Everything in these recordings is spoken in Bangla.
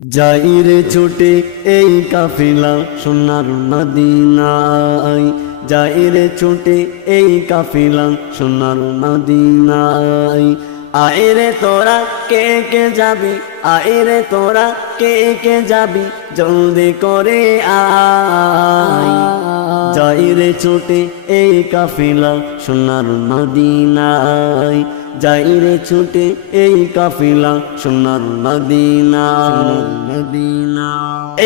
যাইরে ছুটে এই কাফিলা সোনার মদিনায়, যাইরে ছুটে এই কাফিলা সোনার মদিনায়। আইরে তোরা কে কে যাবি, আইরে তোরা কে কে যাবি, জলদি করে আয়। যাইরে ছুটে এই কাফিলা সোনার মদিনায়, যাইরে ছুটে এই কাফিলা সোনার মদিনা।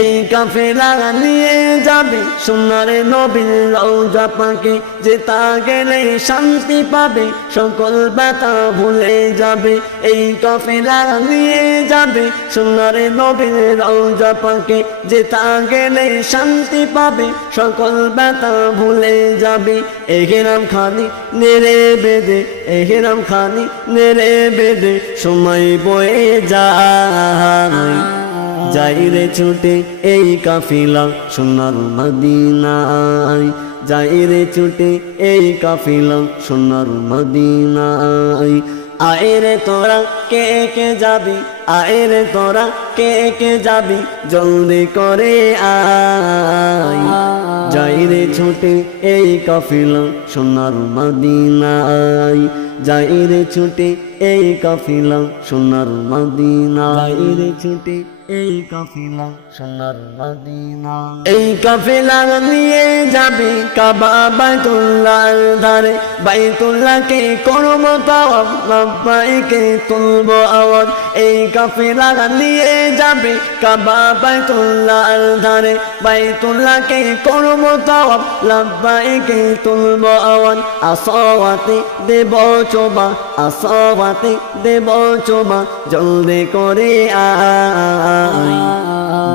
এই কাফেলা নিয়ে যাবে সোনার নবীর রওজা পাকে, যেটা গেলে শান্তি পাবে, সকল ব্যথা ভুলে যাবে। এই কাফেলা নিয়ে যাবে সোনার নবীর রওজা পাকে, যেটা গেলে শান্তি পাবে, সকল ব্যথা ভুলে যাবে। এহেরাম খানি নেড়ে বেঁধে, এহেরাম খানি নেড়ে বেঁধে সময় বয়ে যায়। যাইরে ছুটে এই কাফিলা সোনার মদিনায়, যাইরে ছুটে এই কাফিলা সোনার মদিনায়। আইরে তোরা কে কে যাবি, আইরে তোরা কে কে যাবি, জলদি করে আয়। যাইরে ছুটে এই কাফিলা সোনার মদিনায়, যাইরে ছুটে এই কাফিলা সোনার মদিনা। যাইরে ছুটে এই কাফিলা সোনার মদিনা। এই কাফিলা নিয়ে যাবে কাবা বাইতুল্লাহর ধারে, বাইতুল্লাহকে করব তাওয়াফ, লব্বাইকে তুলব আওয়াজ। এই কাফিলা নিয়ে যাবে কাবা বাইতুল্লাহর ধারে, বাইতুল্লাহকে করব তাওয়াফ, লব্বাইকে তুলব আওয়াজ। আসওয়াতে দেব চোবা, আসওয়াতে দেব চোবা, জলদি করে আয়।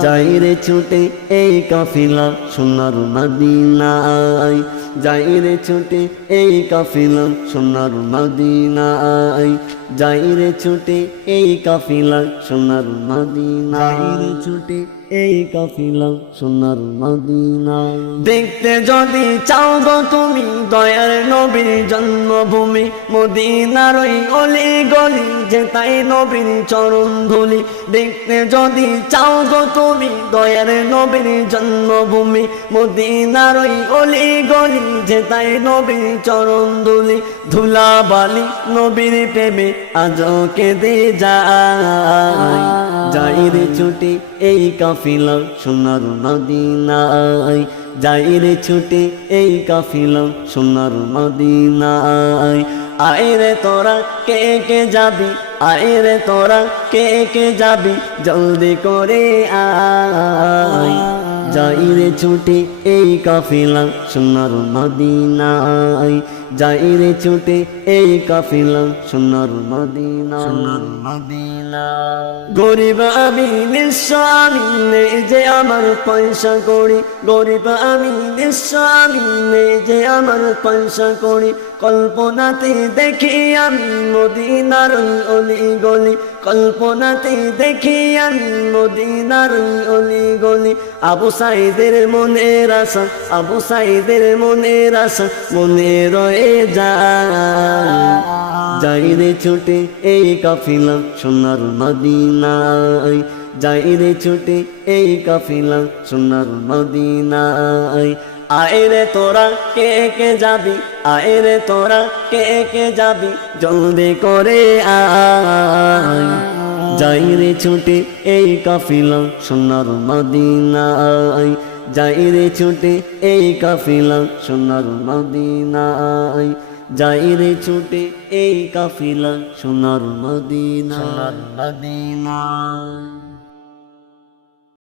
যাইরে ছুটে এই কাফিলা সোনার মদিনায়, যাইরে ছুটে এই কাফিলা সোনার মদিনায়, যাইরে ছুটে এই কাফিলা সোনার মদিনা। যাইরে ছুটে এই কাফিলা সোনার মদিনা। দেখতে যদি চাও গো তুমি দয়ার নবীর জন্মভূমি, মদিনার ওই অলি গলি যেতাই নবীর চরণ ধুলি। দেখতে যদি চাও গো তুমি দয়ার নবীর জন্মভূমি, মদিনার ওই অলি গলি যেতাই নবীর চরণ ধুলি। ধুলা বালি নবীর প্রেমে আজও কেঁদে যায়। যাইরে ছুটে এই কাফিলা সোনার মদিনায়, যাইরে ছুটে এই কাফিলা সোনার মদিনায়। আইরে তোরা কে কে যাবি, আইরে তোরা কে কে যাবি, জলদি করে আয়। যাইরে ছুটে এই কাফিলা সোনার মদিনায়, যাইরে ছুটে এই কাফিলা সোনার মদিনা। সোনার মদিনা। গরিব আমি নিঃস্ব আমি, নেই যে আমার পয়সা করি, গরিব আমি নিঃস্ব আমি, নেই যে আমার পয়সা করি। কল্পনাতে দেখি আমি মদিনার ওই অলি গলি, কল্পনাতে দেখি আমি মদিনার ওই অলি গলি। আবু সাইদের মনের আশা, আবু সাইদের মনের আশা মনে রয়ে যায়। যাইরে ছুটে এই কাফিলা সোনার মদিনায়, যাইরে ছুটে এই কাফিলা সোনার মদিনায়। আইরে তোরা কে কে যাবি, আইরে তোরা কে কে যাবি, জলদি করে আয়। যাইরে ছুটে এই কাফিলা সোনার মদিনায়, যাইরে ছুটে এই কাফিলা সোনার মদিনায়, যাইরে ছুটে এই কাফিলা সোনার মদিনা। সোনার মদিনা।